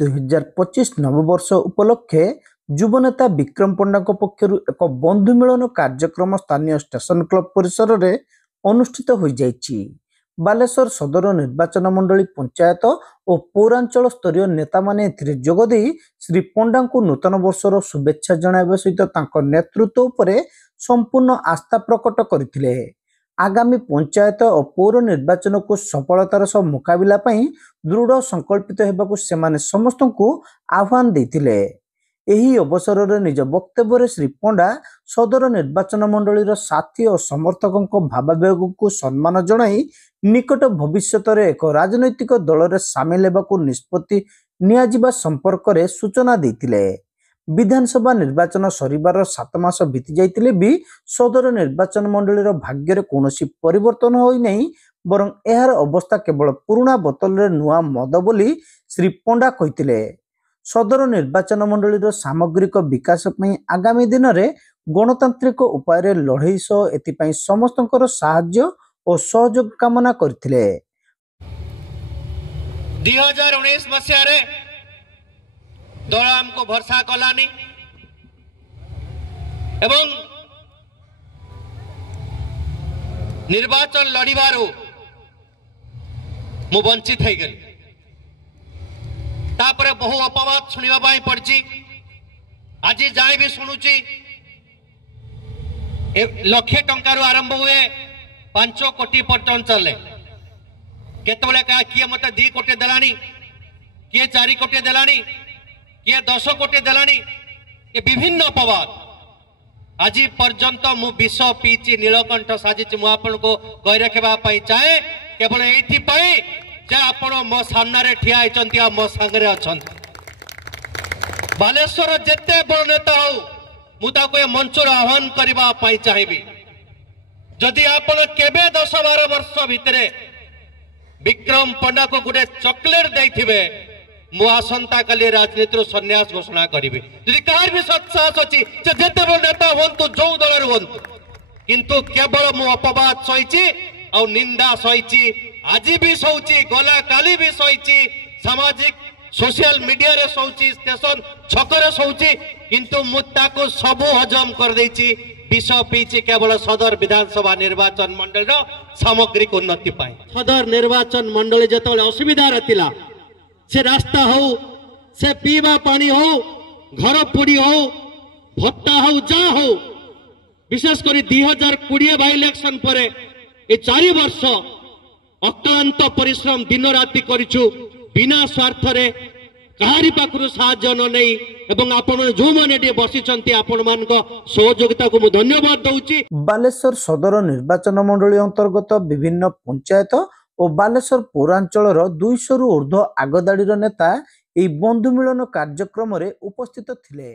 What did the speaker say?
2025 नववर्ष उपलक्षे युवनेता विक्रम पंडा पक्षर एक बंधु मिलन कार्यक्रम स्थानीय स्टेशन क्लब परिसर में अनुष्ठित हो जाइछि। बालेश्वर सदर निर्वाचन मंडली पंचायत और पौरांचल स्तरीय नेता माने एथिरे जोगदे श्री पंडा को नूतन वर्षर शुभेच्छा जणाइबा सहित तांको नेतृत्व उपरे संपूर्ण आस्था प्रकट करथिले। आगामी पंचायत और पौर निर्वाचन को सफलतार सह मुकाबिला पई दृढ़ संकल्पित हेबाकु सेमाने समस्तंकु आह्वान देथिले। एही अवसर रे निज वक्तव्य श्री पंडा सदर निर्वाचन मंडलीर साथी और समर्थकों भावावेग को सम्मान जणाई निकट भविष्यत रे एक राजनैतिक दल रे सामिल हेबाकु निष्पत्ति नियाजिबा संपर्क रे सूचना देथिले। विधानसभा निर्वाचन सरिबार 7 मास बीती जाइतिले भी सदर निर्वाचन मंडलीर भाग्य रे कोनोसी परिवर्तन होई नहीं, बरं एहार अवस्था केवल पुराना बोतल रे नुआ मद बोली श्री पंडा कहितिले। सदर निर्वाचन मंडलीर सामग्रिक विकास पई आगामी दिन रे गणतांत्रिक उपाय रे लड़ाई सह एथिपई समस्तंकर साहाय्य और सहयोग कामना करथिले। 2019 मसिया रे दल हमको भरसा कलानी एवं निर्वाचन लड़ीबारू मु वंचित हो गली। तापरे बहु अपवाद शुणा पड़ी। आज जाए भी शुणुची लक्षे टंकार आरंभ हुए 5 कोटी पर्यटन चले। केतबले कहा किए मत 2 कोटी देलानी, किए 4 कोटी देलानी, किए 10 कोटी देलानी, ये विभिन्न अपवाद। आज पर्यंत मु विष पीची नीलकंठ साजिची मु आपन को कहि रखबा पई चाहे केवल एथि पई जे आपण मो सामने ठिया होइचंती आ मो संगरे अछंती। बालेश्वर जेते बड़ नेता हो मु ताको ए मंचर आह्वान करबा पई चाहिबी। जदि आपण केबे 10-12 वर्ष भितरे विक्रम पंडा को गुटे चॉकलेट देथिबे मु आसंता काली राजनीति सन्यास घोषणा करी। यदि कहार भी सत्साहस अच्छी जेते बड़ नेता हूँ जो दल हूँ, किंतु केवल मु अपवाद सही और निंदा सही। आज भी सौची, गला काली भी सही, सामाजिक सोशल मीडिया रे सौची, स्टेशन छकरे सौची, किंतु मु ताको सबु हजम कर देछि। विष पीची केवल सदर विधानसभा निर्वाचन मंडल सामग्रिक उन्नति पाए। सदर निर्वाचन मंडल जतले असुविधा रतिला, से रास्ता हो, से पीवा पानी हो, घर पोड़ी हो, भत्ता हो, जा हो, विशेषकर 2020 बाई इलेक्शन पर 4 वर्ष अक्लांत परिश्रम दिन राति करिछु बिना स्वार्थ रे कहारी पाखरु साहाय्य न नै एवं आपण जो माने बसिचंती आपण मान को सहयोगिता को मु धन्यवाद दउची। बालेश्वर सदर निर्वाचन मंडली अंतर्गत विभिन्न पंचायत और बालेश्वर पौरांचल 200 रु ऊर्ध्व आगदाड़ी नेता एई बंधु मिलन कार्यक्रम रे उपस्थित थिले।